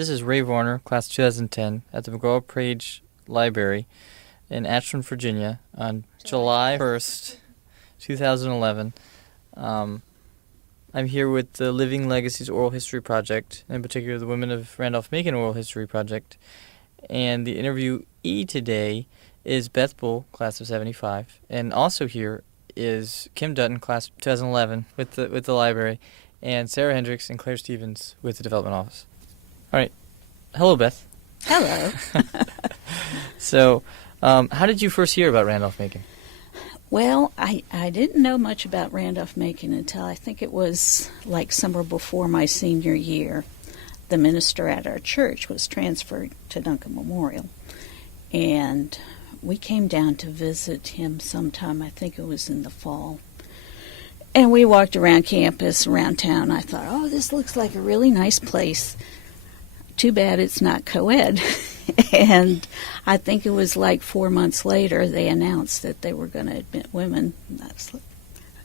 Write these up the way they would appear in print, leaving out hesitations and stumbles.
This is Ray Warner, class 2010, at the McGraw-Page Library in Ashland, Virginia, on July 1st, 2011. I'm here with the Living Legacies Oral History Project, in particular the Women of Randolph-Macon Oral History Project. And the interviewee today is Beth Bull, class of 75. And also here is Kim Dutton, class of 2011, with the library, and Sarah Hendricks and Claire Stevens with the Development Office. All right. Hello, Beth. Hello. So, how did you first hear about Randolph-Macon? Well, I didn't know much about Randolph-Macon until I think it was like somewhere before my senior year. The minister at our church was transferred to Duncan Memorial, and we came down to visit him sometime, I think it was in the fall. And we walked around campus, around town. I thought, oh, this looks like a really nice place. Too bad it's not co-ed. And I think it was like 4 months later they announced that they were going to admit women. And I was like,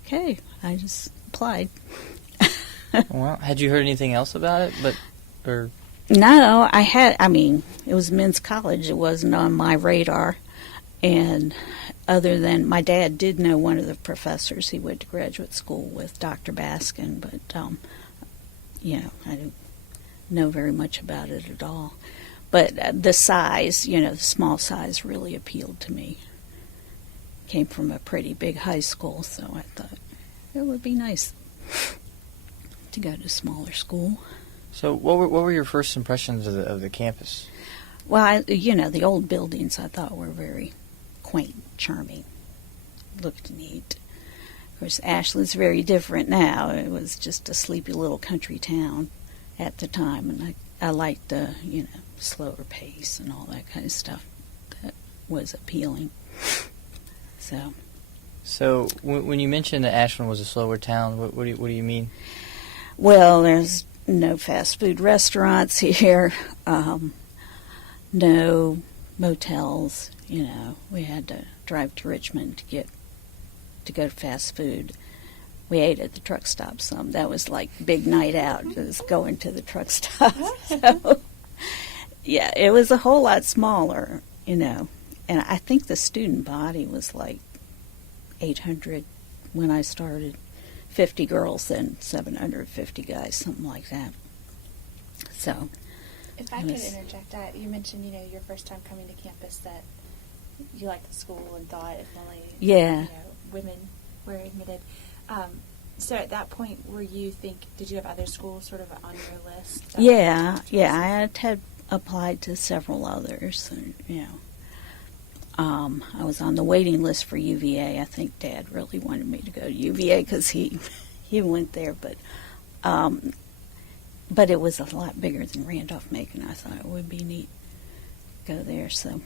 okay, I just applied. Well, had you heard anything else about it? No, it was men's college. It wasn't on my radar. And other than my dad did know one of the professors. He went to graduate school with Dr. Baskin, but, I didn't know very much about it at all. But the size, the small size really appealed to me. Came from a pretty big high school, so I thought it would be nice to go to a smaller school. So what were your first impressions of the campus? Well, the old buildings I thought were very quaint, charming, looked neat. Of course, Ashland's very different now. It was just a sleepy little country town at the time, and I liked the, slower pace and all that kind of stuff that was appealing. So when you mentioned that Ashland was a slower town, what do you mean? Well, there's no fast food restaurants here, no motels. We had to drive to Richmond to go to fast food. We ate at the truck stop some. That was like big night out, just going to the truck stop. So, yeah, it was a whole lot smaller, And I think the student body was like 800 when I started. 50 girls, then 750 guys, something like that. So, if I could interject, you mentioned, your first time coming to campus that you liked the school and thought if only women were admitted. So at that point, did you have other schools sort of on your list? Yeah, I had applied to several others. I was on the waiting list for UVA. I think Dad really wanted me to go to UVA because he went there, but it was a lot bigger than Randolph-Macon. I thought it would be neat to go there. So,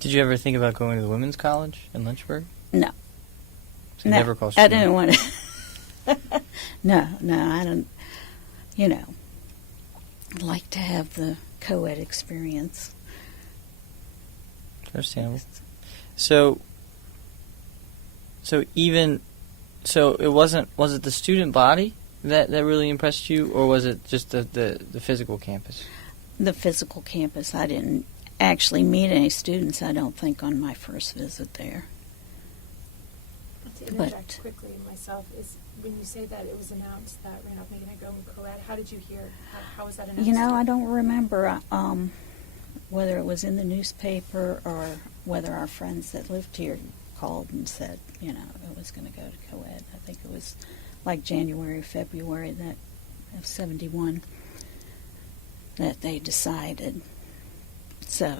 did you ever think about going to the women's college in Lynchburg? No. So you never crossed I didn't want to. No, I don't. I'd like to have the co-ed experience. Understandable. So was it the student body that really impressed you, or was it just the physical campus? The physical campus. I didn't actually meet any students, I don't think, on my first visit there. To interject quickly myself, is when you say that it was announced that Randolph-Macon had gone co-ed, how did you hear? How was that announced? I don't remember whether it was in the newspaper or whether our friends that lived here called and said, it was going to go to co-ed. I think it was like January, February of 71 that they decided. So,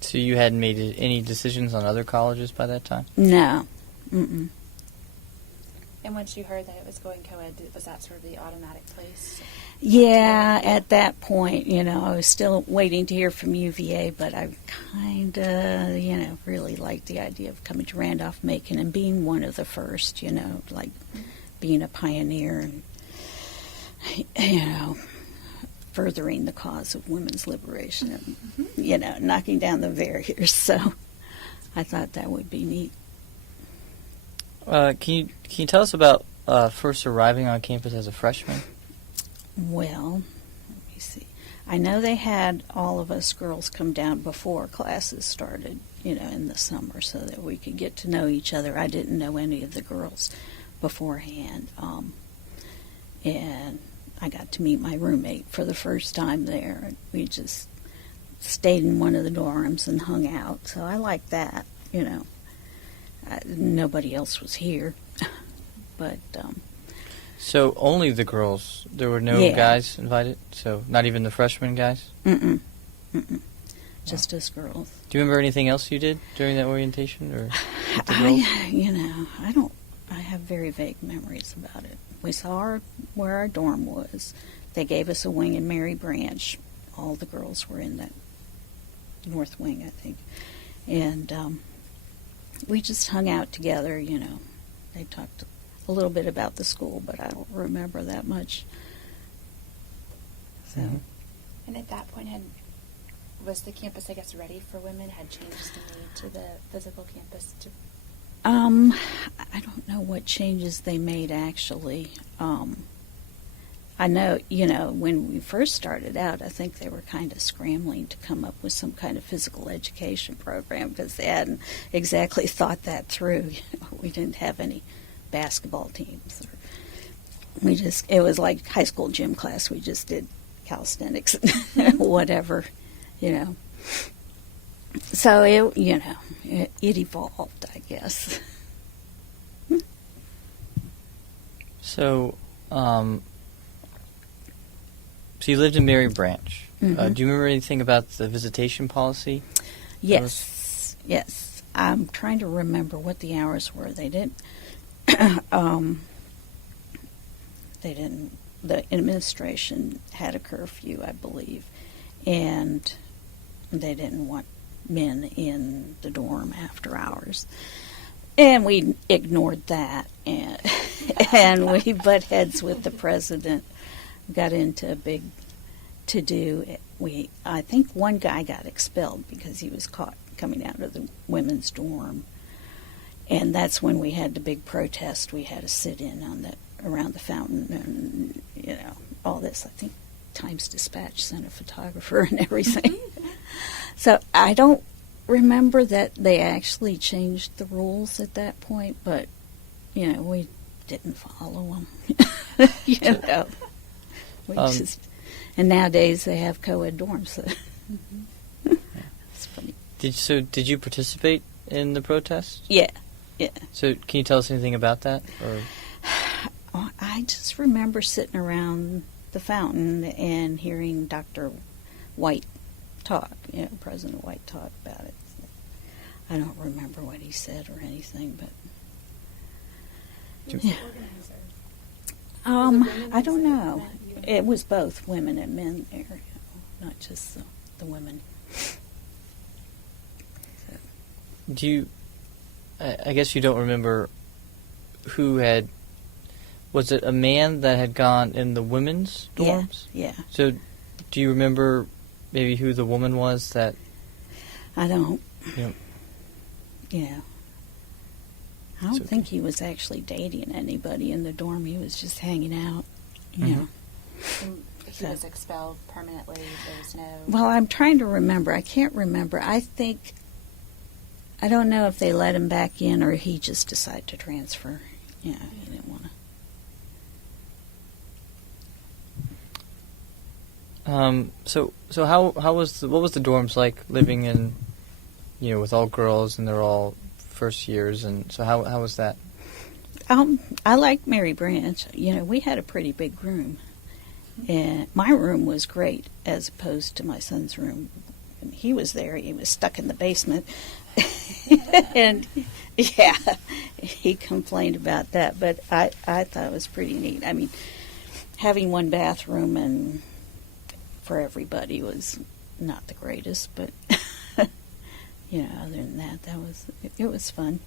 So you hadn't made any decisions on other colleges by that time? No. Mm-mm. And once you heard that it was going co-ed, was that sort of the automatic place? Yeah, at that point, I was still waiting to hear from UVA, but I kind of, really liked the idea of coming to Randolph-Macon and being one of the first, like being a pioneer and, furthering the cause of women's liberation and, knocking down the barriers. So I thought that would be neat. Can you tell us about first arriving on campus as a freshman? Well, see. I know they had all of us girls come down before classes started, in the summer, so that we could get to know each other. I didn't know any of the girls beforehand. And I got to meet my roommate for the first time there. And we just stayed in one of the dorms and hung out. So I liked that, Nobody else was here. But So only the girls. There were no Yeah. guys invited. So not even the freshman guys. just us girls. Do you remember anything else you did during that orientation, or with the girls? I have very vague memories about it. We saw where our dorm was. They gave us a wing in Mary Branch. All the girls were in that north wing, I think. And we just hung out together, They talked a little bit about the school, but I don't remember that much. So. Mm-hmm. And at that point, was the campus, I guess, ready for women? Had changes been made to the physical campus? I don't know what changes they made, actually. I know, when we first started out, I think they were kind of scrambling to come up with some kind of physical education program because they hadn't exactly thought that through. We didn't have any basketball teams. It was like high school gym class. We just did calisthenics, whatever, So it evolved, I guess. So, so you lived in Mary Branch. Mm-hmm. Do you remember anything about the visitation policy? Yes. I'm trying to remember what the hours were. They didn't. The administration had a curfew, I believe, and they didn't want men in the dorm after hours. And we ignored that, and we butt heads with the president. Got into a big to-do. I think one guy got expelled because he was caught coming out of the women's dorm, and that's when we had the big protest. We had to sit in around the fountain, and all this. I think Times-Dispatch sent a photographer and everything. So I don't remember that they actually changed the rules at that point, but we didn't follow them. We and nowadays they have co-ed dorms. So. It's funny. Did you participate in the protest? Yeah. So can you tell us anything about that? Or I just remember sitting around the fountain and hearing Dr. White talk, President White talk about it. I don't remember what he said or anything, but Who's the organizer? I don't know. It was both women and men there, not just the women. So. do you? I guess you don't remember who had. Was it a man that had gone in the women's dorms? Yeah. So, do you remember maybe who the woman was that? I don't. Yeah. Yeah. I don't think he was actually dating anybody in the dorm. He was just hanging out. Mm-hmm. He was expelled permanently. There was no. Well, I'm trying to remember. I can't remember. I don't know if they let him back in or he just decided to transfer. Yeah, he didn't want to. So how was what was the dorms like living in, with all girls and they're all first years, and so how was that? I liked Mary Branch. We had a pretty big room, and my room was great as opposed to my son's room. When he was there, he was stuck in the basement, and yeah, he complained about that. But I thought it was pretty neat. I mean, having one bathroom and for everybody was not the greatest, but other than that, it was fun.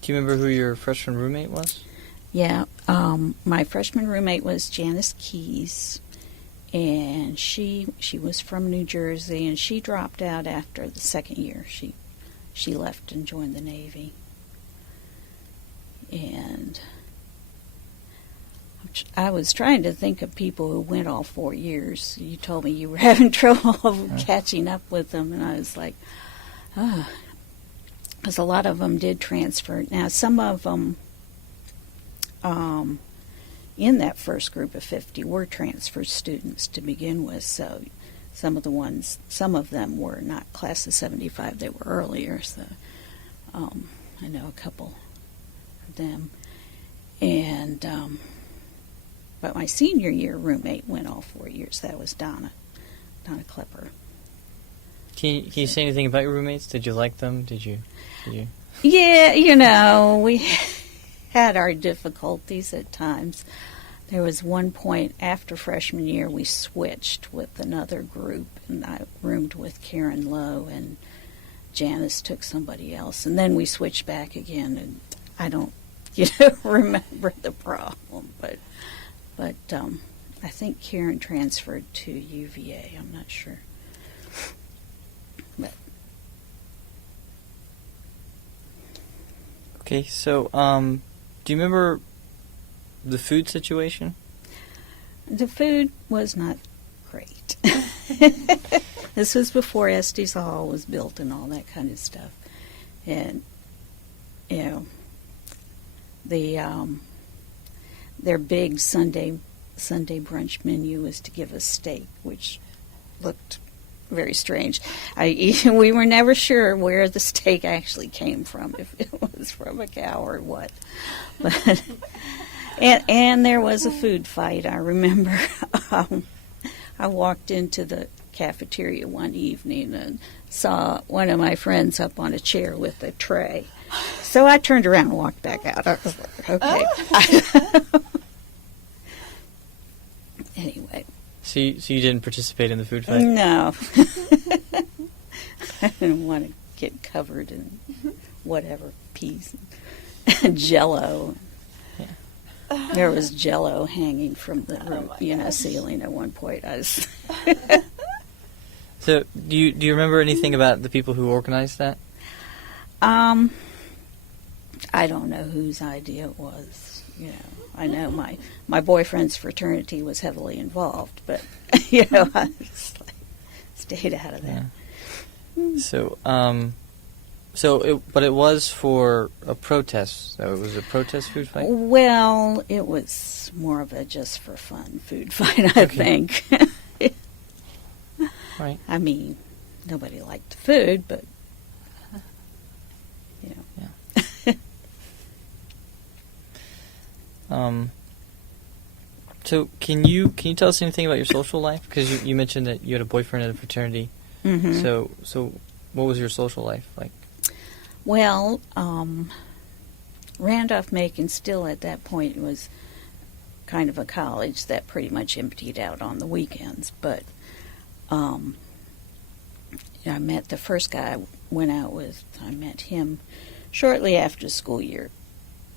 Do you remember who your freshman roommate was? Yeah, my freshman roommate was Janice Keyes, and she was from New Jersey, and she dropped out after the second year. She left and joined the Navy. And I was trying to think of people who went all 4 years. You told me you were having trouble catching up with them, and I was like, oh. Because a lot of them did transfer. Now, some of them in that first group of 50 were transfer students to begin with, so some of them were not class of 75, they were earlier, so I know a couple of them. And but my senior year roommate went all 4 years. That was Donna Klepper. Can you say anything about your roommates? Did you like them? Did you? Yeah, we had our difficulties at times. There was one point after freshman year we switched with another group, and I roomed with Karen Lowe, and Janice took somebody else, and then we switched back again, and I don't remember the problem, but I think Karen transferred to UVA. I'm not sure. But okay, so do you remember the food situation? The food was not great. This was before Estes Hall was built and all that kind of stuff, and their big Sunday brunch menu was to give us steak, which looked very strange. We were never sure where the steak actually came from, if it was from a cow or what. But and there was a food fight. I remember I walked into the cafeteria one evening and saw one of my friends up on a chair with a tray. So I turned around and walked back out. I was like, okay. Anyway. So you didn't participate in the food fight? No. I didn't want to get covered in whatever peas and Jell-O. Yeah. There was Jell-O hanging from the ceiling at one point. So do you remember anything about the people who organized that? I don't know whose idea it was. I know my boyfriend's fraternity was heavily involved, but I just stayed out of that. Yeah. But it was for a protest. So it was a protest food fight? Well, it was more of a just for fun food fight, I think. Right. I mean, nobody liked the food, but Yeah. So can you tell us anything about your social life? Because you mentioned that you had a boyfriend at a fraternity. Mm-hmm. So what was your social life like? Well, Randolph-Macon still at that point was kind of a college that pretty much emptied out on the weekends. But I met the first guy I went out with. I met him shortly after school year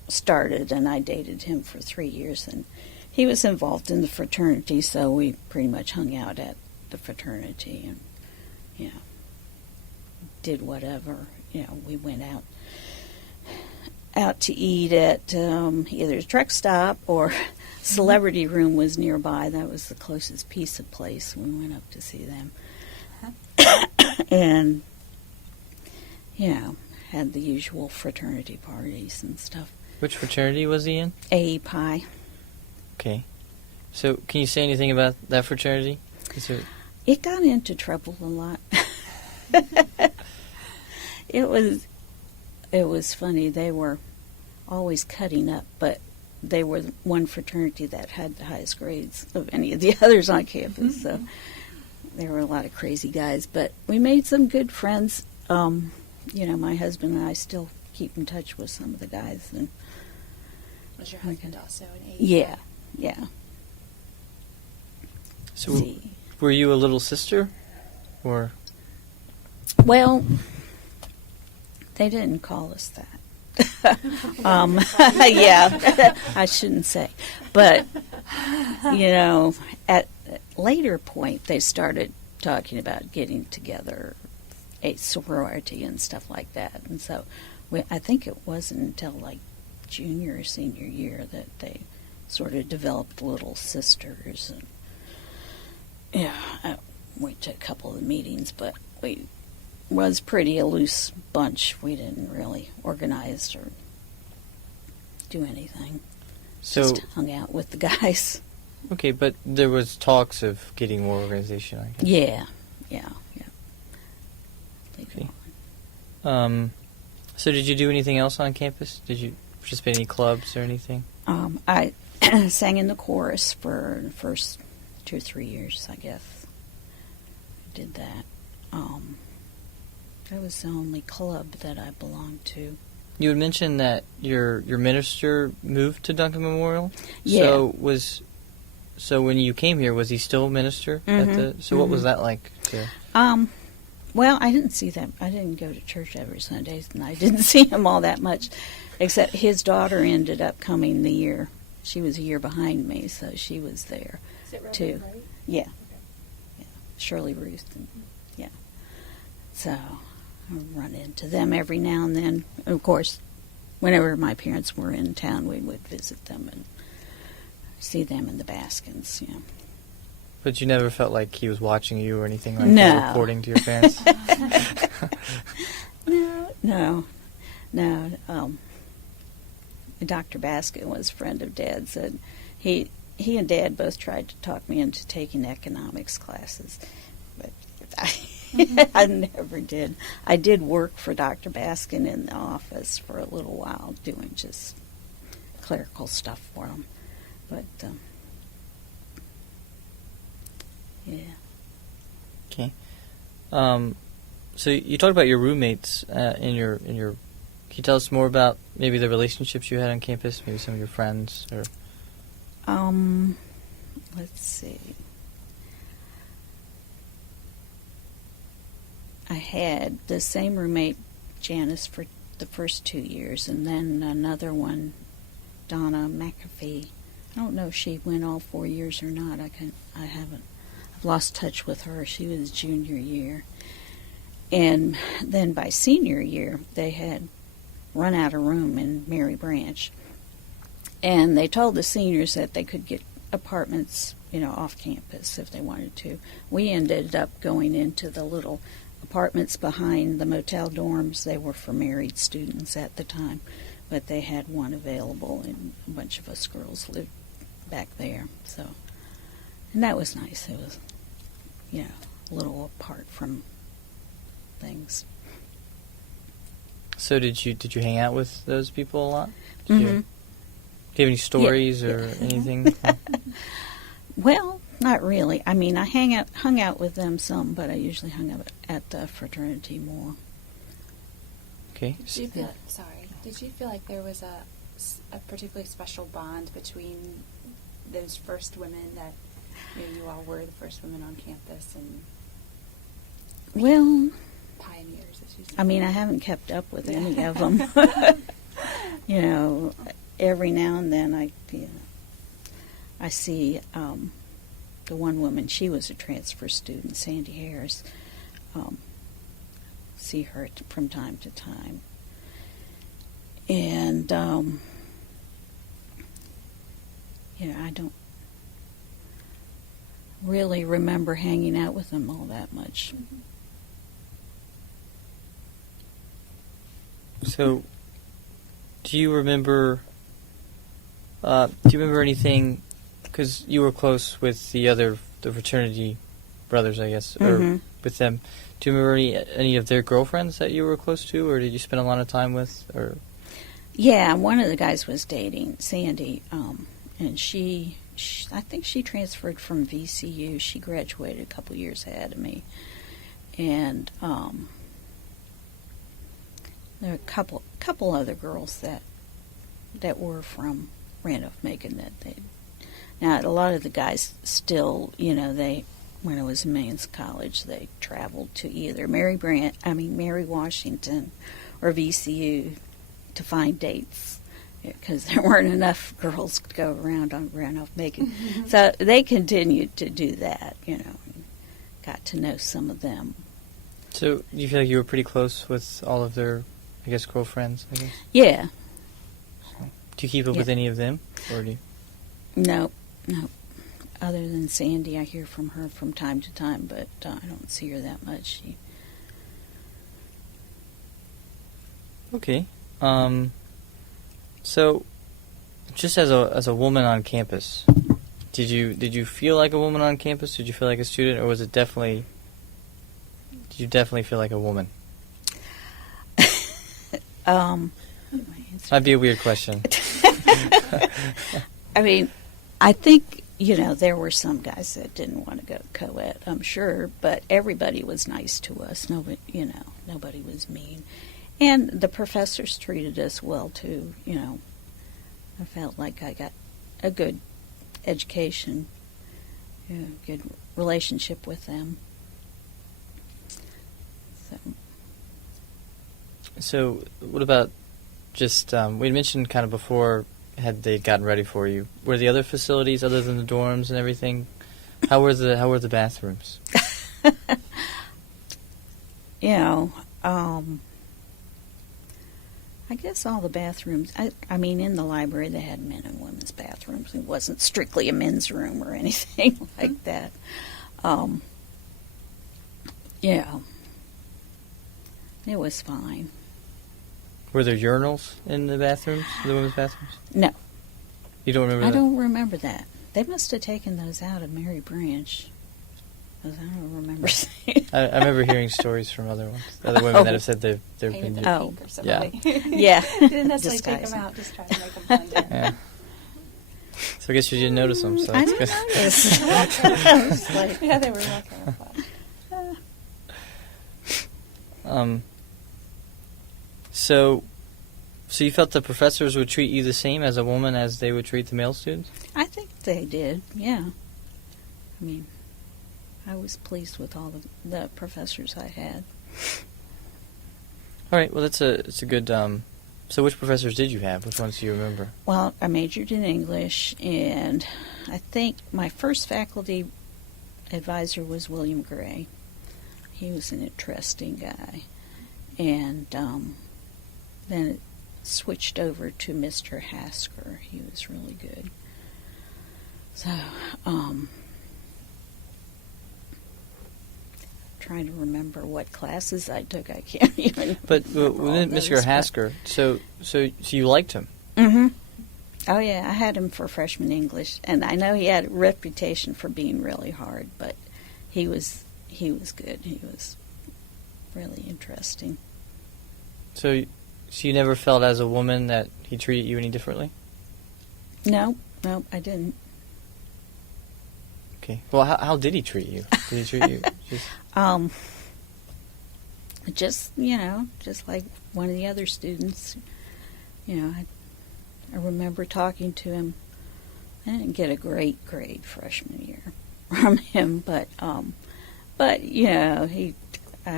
started, and I dated him for 3 years. And he was involved in the fraternity, so we pretty much hung out at the fraternity and, did whatever. We went out to eat at either a truck stop or Celebrity Room was nearby. That was the closest pizza place. We went up to see them. And, had the usual fraternity parties and stuff. Which fraternity was he in? API. Okay. So can you say anything about that fraternity? It got into trouble a lot. It was funny. They were always cutting up, but they were the one fraternity that had the highest grades of any of the others on campus. So there were a lot of crazy guys, but we made some good friends. My husband and I still keep in touch with some of the guys. And was your husband also an 8? Yeah. So were you a little sister, or? Well, they didn't call us that. Yeah, I shouldn't say. But, at a later point, they started talking about getting together, a sorority and stuff like that. And so I think it wasn't until like junior or senior year that they sort of developed little sisters. And, yeah, I went to a couple of the meetings, but we was pretty a loose bunch. We didn't really organize or do anything. So, just hung out with the guys. okay, but there was talks of getting more organization, I guess. Yeah. Okay. So did you do anything else on campus? Did you participate in any clubs or anything? I sang in the chorus for the first 2 or 3 years, I guess. I did that. That was the only club that I belonged to. You had mentioned that your minister moved to Duncan Memorial. Yeah. So when you came here, was he still a minister? What was that like? Well, I didn't see them. I didn't go to church every Sunday, and I didn't see him all that much, except his daughter ended up coming the year. She was a year behind me, so she was there Is it too. right? Yeah. Okay. Yeah, Shirley Ruth. And, yeah. So I run into them every now and then. Of course, whenever my parents were in town, we would visit them and see them in the Baskins. Yeah. But you never felt like he was watching you or anything like No. that, reporting to your parents? No. Dr. Baskin was a friend of Dad's, and he and Dad both tried to talk me into taking economics classes, but I never did. I did work for Dr. Baskin in the office for a little while, doing just clerical stuff for him, but yeah. Okay. So you talked about your roommates in your. Can you tell us more about maybe the relationships you had on campus, maybe some of your friends, or? Let's see. I had the same roommate, Janice, for the first 2 years, and then another one, Donna McAfee. I don't know if she went all 4 years or not. I haven't. I've lost touch with her. She was junior year. And then by senior year, they had run out of room in Mary Branch. And they told the seniors that they could get apartments, off campus if they wanted to. We ended up going into the little apartments behind the motel dorms. They were for married students at the time, but they had one available, and a bunch of us girls lived back there. So, and that was nice. It was, a little apart from things. So did you hang out with those people a lot? Do you have any stories or anything? Well, not really. I mean, I hung out with them some, but I usually hung out at the fraternity more. Okay. Did you feel like there was a particularly special bond between those first women that you all were the first women on campus and well, pioneers, as you said? I mean, I haven't kept up with any of them. Every now and then I see the one woman. She was a transfer student, Sandy Harris. See her from time to time, and I don't really remember hanging out with them all that much. So, do you remember anything? Because you were close with the fraternity brothers, I guess, or with them. Do you remember any of their girlfriends that you were close to, or did you spend a lot of time with? Or yeah, one of the guys was dating Sandy, and she I think she transferred from VCU. She graduated a couple years ahead of me, and there were a couple other girls that were from Randolph-Macon now a lot of the guys still, when I was in Mains College, they traveled to either Mary Washington or VCU to find dates, because there weren't enough girls to go around on Randolph-Macon. So they continued to do that, got to know some of them. so you feel like you were pretty close with all of their, I guess, girlfriends, I guess? Yeah. So, do you keep up with any of them? Or do you? No, no. Other than Sandy, I hear from her from time to time, but I don't see her that much. Okay. So, just as a woman on campus, did you feel like a woman on campus? Did you feel like a student, or was it definitely? Did you definitely feel like a woman? Might be a weird question. I mean, I think, there were some guys that didn't want to go to co-ed, I'm sure, but everybody was nice to us. Nobody was mean. And the professors treated us well, too, I felt like I got a good education, good relationship with them. So, what about just, we mentioned kind of before, had they gotten ready for you, were the other facilities, other than the dorms and everything, how were the bathrooms? I guess all the bathrooms, I mean, in the library they had men and women's bathrooms. It wasn't strictly a men's room or anything like that. It was fine. Were there urinals in the bathrooms, the women's bathrooms? No. You don't remember that? I don't remember that. They must have taken those out of Mary Branch. Because I don't remember seeing. I remember hearing stories from other women that have said they've been. Pink or something. Yeah. Didn't necessarily take them out, just try to make them blend in. Yeah. So I guess you didn't notice them. So I that's didn't good. notice. Yeah, they were walking around. So you felt the professors would treat you the same as a woman as they would treat the male students? I think they did, yeah. I mean, I was pleased with all the professors I had. All right, well, it's a good, so which professors did you have? Which ones do you remember? Well, I majored in English, and I think my first faculty advisor was William Gray. He was an interesting guy. And then it switched over to Mr. Hasker. He was really good. So, trying to remember what classes I took. I can't even. But remember all Mr. those, Hasker, so you liked him? Mm-hmm. Oh yeah, I had him for freshman English, and I know he had a reputation for being really hard, but he was good. He was really interesting. So you never felt as a woman that he treated you any differently? No, I didn't. Okay. Well, how did he treat you? Did he treat you just like one of the other students. I remember talking to him. I didn't get a great grade freshman year from him, but I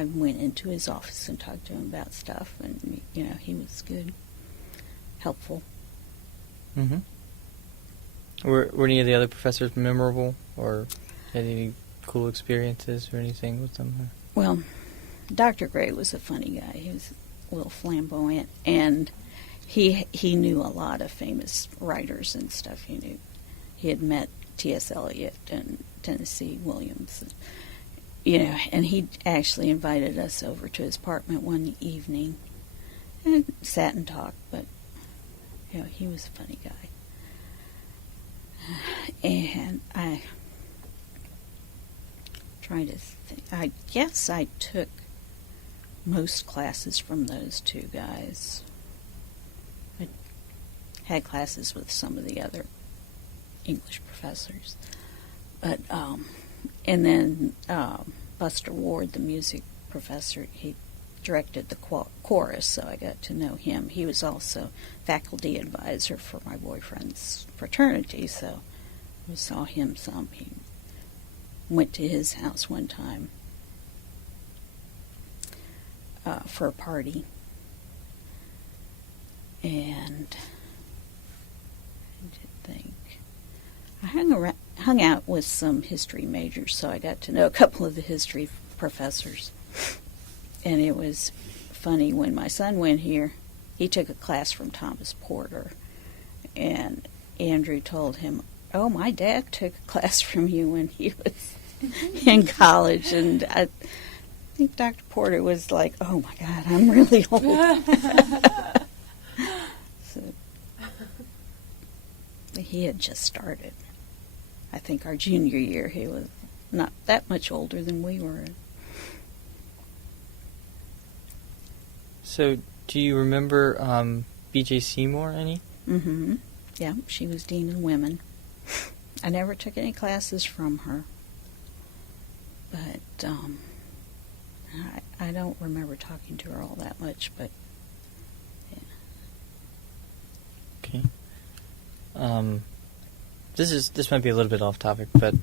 went into his office and talked to him about stuff, and he was good, helpful. Mm-hmm. Were any of the other professors memorable, or had any cool experiences or anything with them? Well, Dr. Gray was a funny guy. He was a little flamboyant, and he knew a lot of famous writers and stuff. He had met T.S. Eliot and Tennessee Williams. And he actually invited us over to his apartment one evening and sat and talked, but, he was a funny guy. And I trying to think, I guess I took most classes from those two guys. I had classes with some of the other English professors. But, and then Buster Ward, the music professor, he directed the chorus, so I got to know him. He was also faculty advisor for my boyfriend's fraternity, so we saw him some. He went to his house one time for a party. And I did think I hung out with some history majors, so I got to know a couple of the history professors. And it was funny, when my son went here, he took a class from Thomas Porter, and Andrew told him, oh, my dad took a class from you when he was in college, and I think Dr. Porter was like, oh my God, I'm really old. So, he had just started. I think our junior year, he was not that much older than we were. So, do you remember B.J. Seymour any? Mm-hmm. Yeah, she was Dean of Women. I never took any classes from her, but I don't remember talking to her all that much, but yeah. Okay. This might be a little bit off topic, but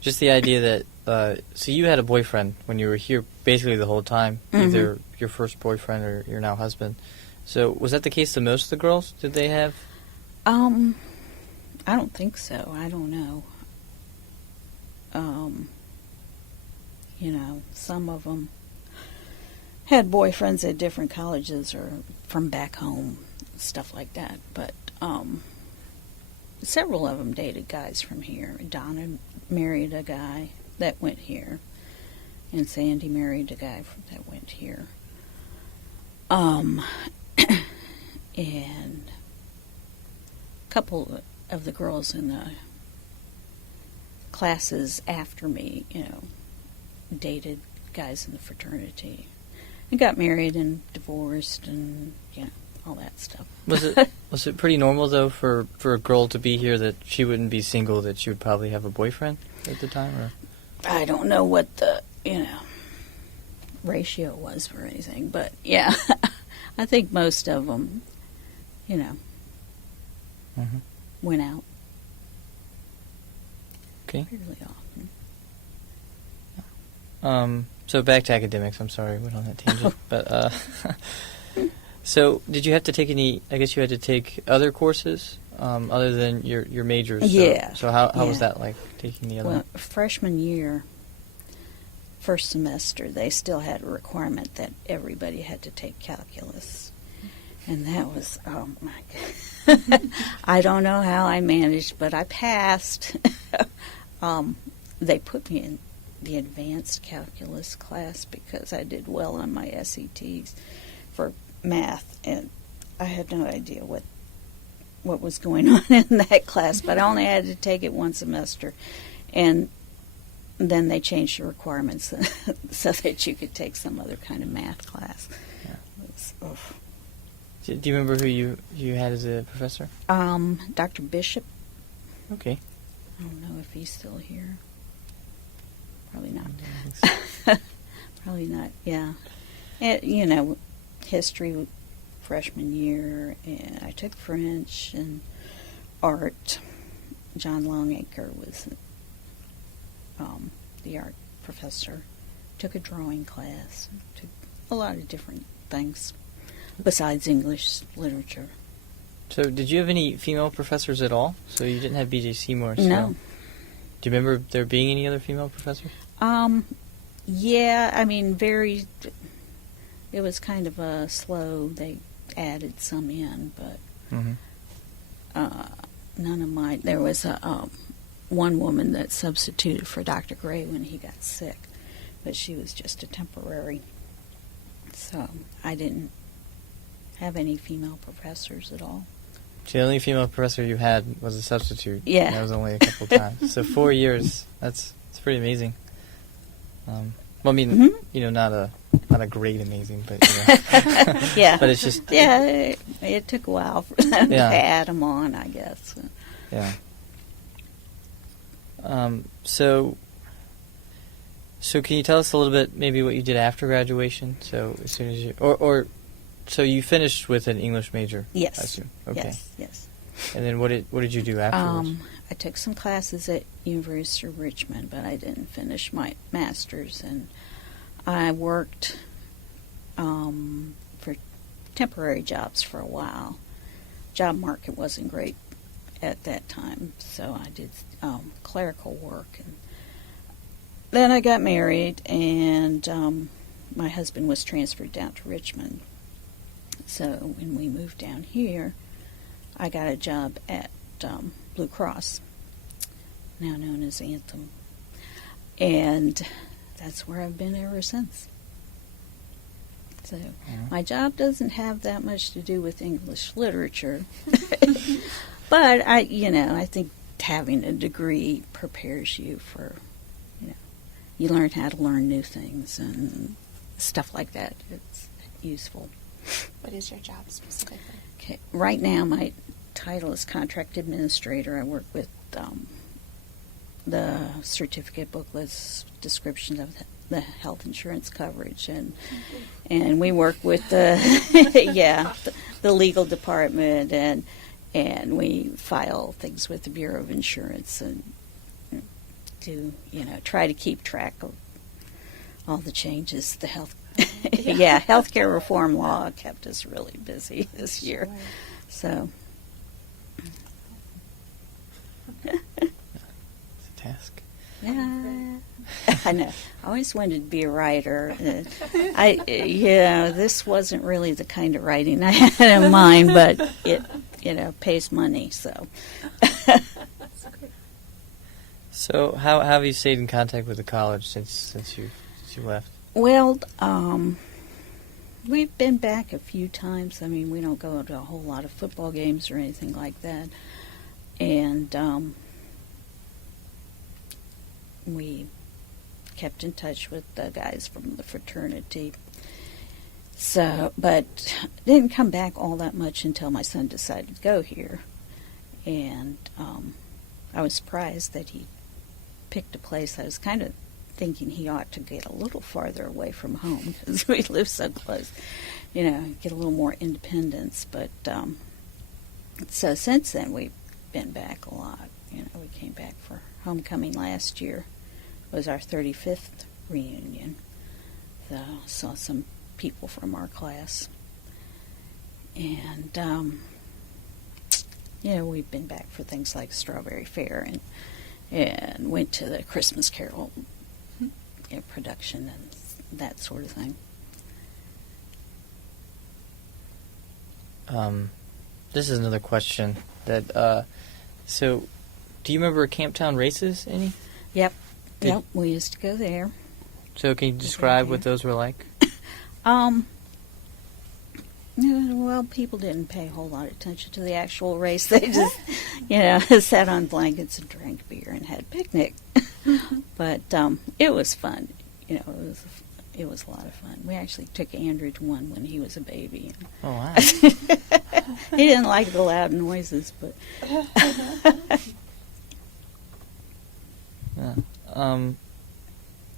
just the idea that so you had a boyfriend when you were here basically the whole time, either your first boyfriend or your now husband. So was that the case to most of the girls? Did they have? I don't think so. I don't know. Some of them had boyfriends at different colleges or from back home, stuff like that. But several of them dated guys from here. Donna married a guy that went here, and Sandy married a guy that went here. And a couple of the girls in the classes after me, dated guys in the fraternity and got married and divorced and all that stuff. Was it pretty normal though for a girl to be here that she wouldn't be single, that she would probably have a boyfriend at the time? Or I don't know what the ratio was for anything, but yeah, I think most of them went out fairly often. So back to academics. I'm sorry, I went on that tangent. But so did you have to take any? I guess you had to take other courses other than your majors. So, yeah. So how was that like, taking the other? Well, freshman year, first semester, they still had a requirement that everybody had to take calculus, and that was oh my God. I don't know how I managed, but I passed. They put me in the advanced calculus class because I did well on my SETs for math, and I had no idea what was going on in that class, but I only had to take it one semester, and then they changed the requirements so that you could take some other kind of math class. Yeah. Do you remember who you had as a professor? Dr. Bishop. Okay. I don't know if he's still here. Probably not. So. Probably not, yeah. And, history freshman year, and I took French and art. John Longacre was the art professor. Took a drawing class. Took a lot of different things besides English literature. So did you have any female professors at all? So you didn't have B.J. Seymour? So. No. Do you remember there being any other female professors? Yeah, I mean, it was kind of a slow, they added some in, but none of mine. There was one woman that substituted for Dr. Gray when he got sick, but she was just a temporary, so I didn't have any female professors at all. So the only female professor you had was a substitute. Yeah. And that was only a couple times. So 4 years, it's pretty amazing. Well, I mean, not a great amazing, but yeah. But it's just it took a while for them to add them on, I guess. Yeah. So can you tell us a little bit maybe what you did after graduation? So as soon as you so you finished with an English major? Yes. I assume. Okay. Yes. And then what did you do afterwards? I took some classes at University of Richmond, but I didn't finish my master's, and I worked for temporary jobs for a while. Job market wasn't great at that time, so I did clerical work. And then I got married, and my husband was transferred down to Richmond. So when we moved down here, I got a job at Blue Cross, now known as Anthem. And that's where I've been ever since. So my job doesn't have that much to do with English literature. But I think having a degree prepares you for, you learn how to learn new things and stuff like that. It's useful. What is your job specifically? Okay. Right now, my title is contract administrator. I work with the certificate booklets, descriptions of the health insurance coverage, and we work with the the legal department, and we file things with the Bureau of Insurance and do try to keep track of all the changes. The healthcare reform law kept us really busy this year. So It's a task. yeah, I know. I always wanted to be a writer. This wasn't really the kind of writing I had in mind, but it pays money, so. So how have you stayed in contact with the college since you left? Well, we've been back a few times. I mean, we don't go to a whole lot of football games or anything like that. And we kept in touch with the guys from the fraternity. So, but didn't come back all that much until my son decided to go here. And I was surprised that he picked a place. I was kind of thinking he ought to get a little farther away from home because we live so close, get a little more independence. But so since then we've been back a lot. We came back for homecoming last year. It was our 35th reunion. So saw some people from our class. And we've been back for things like Strawberry Fair and went to the Christmas Carol production and that sort of thing. This is another question that. So, do you remember Camptown races? Any? Yep. Yep. We used to go there. So, can you describe what those were like? Well, people didn't pay a whole lot of attention to the actual race. They just, sat on blankets and drank beer and had a picnic. But it was fun. It was a lot of fun. We actually took Andrew to one when he was a baby. Oh, wow. He didn't like the loud noises, but... Yeah.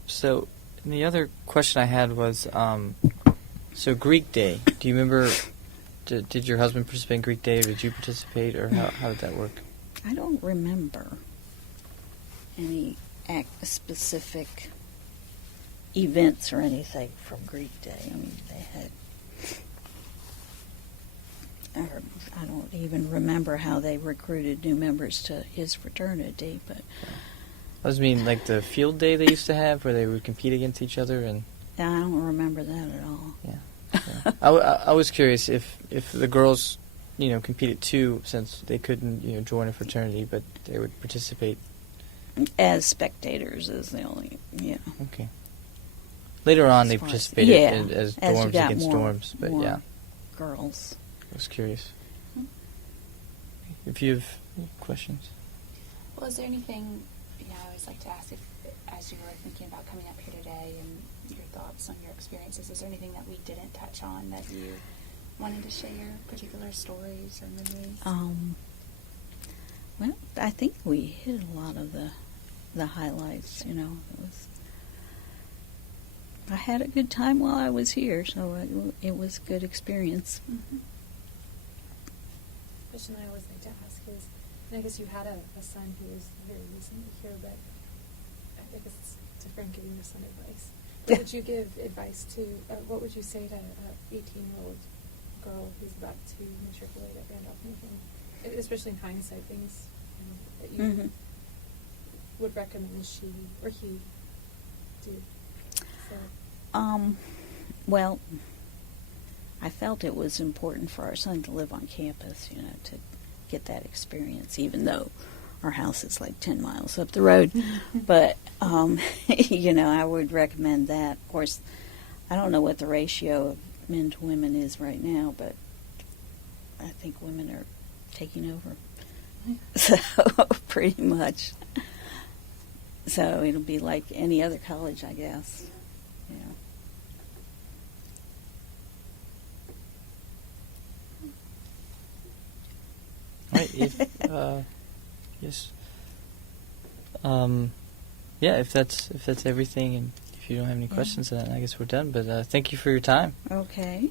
So, the other question I had was, so Greek Day. Do you remember, did your husband participate in Greek Day, or did you participate, or how did that work? I don't remember any specific events or anything from Greek Day. I mean, they had... I don't even remember how they recruited new members to his fraternity, but... I was mean like the field day they used to have, where they would compete against each other, and... I don't remember that at all. Yeah. I was curious if the girls, competed too, since they couldn't, join a fraternity, but they would participate. As spectators is the only, Okay. Later on, they participated as as dorms you got against more, dorms, but more yeah. girls. I was curious. If you have any questions. Well, is there anything, I always like to ask if, as you were thinking about coming up here today and your thoughts on your experiences, is there anything that we didn't touch on that you wanted to share, particular stories or memories? Well, I think we hit a lot of the highlights, I had a good time while I was here, so it was a good experience. Mm-hmm. The question I always like to ask is, and I guess you had a son who was very recently here, but I guess it's different giving your son advice. What would you give advice to, what would you say to an 18-year-old girl who's about to matriculate at Randolph-Macon, especially in hindsight, things that you would recommend she or he do? Well, I felt it was important for our son to live on campus, to get that experience, even though our house is like 10 miles up the road. But, I would recommend that. Of course, I don't know what the ratio of men to women is right now, but I think women are taking over. So, pretty much. So, it'll be like any other college, I guess. Yeah. Right. Yes. If that's everything, and if you don't have any questions, then I guess we're done. But thank you for your time. Okay.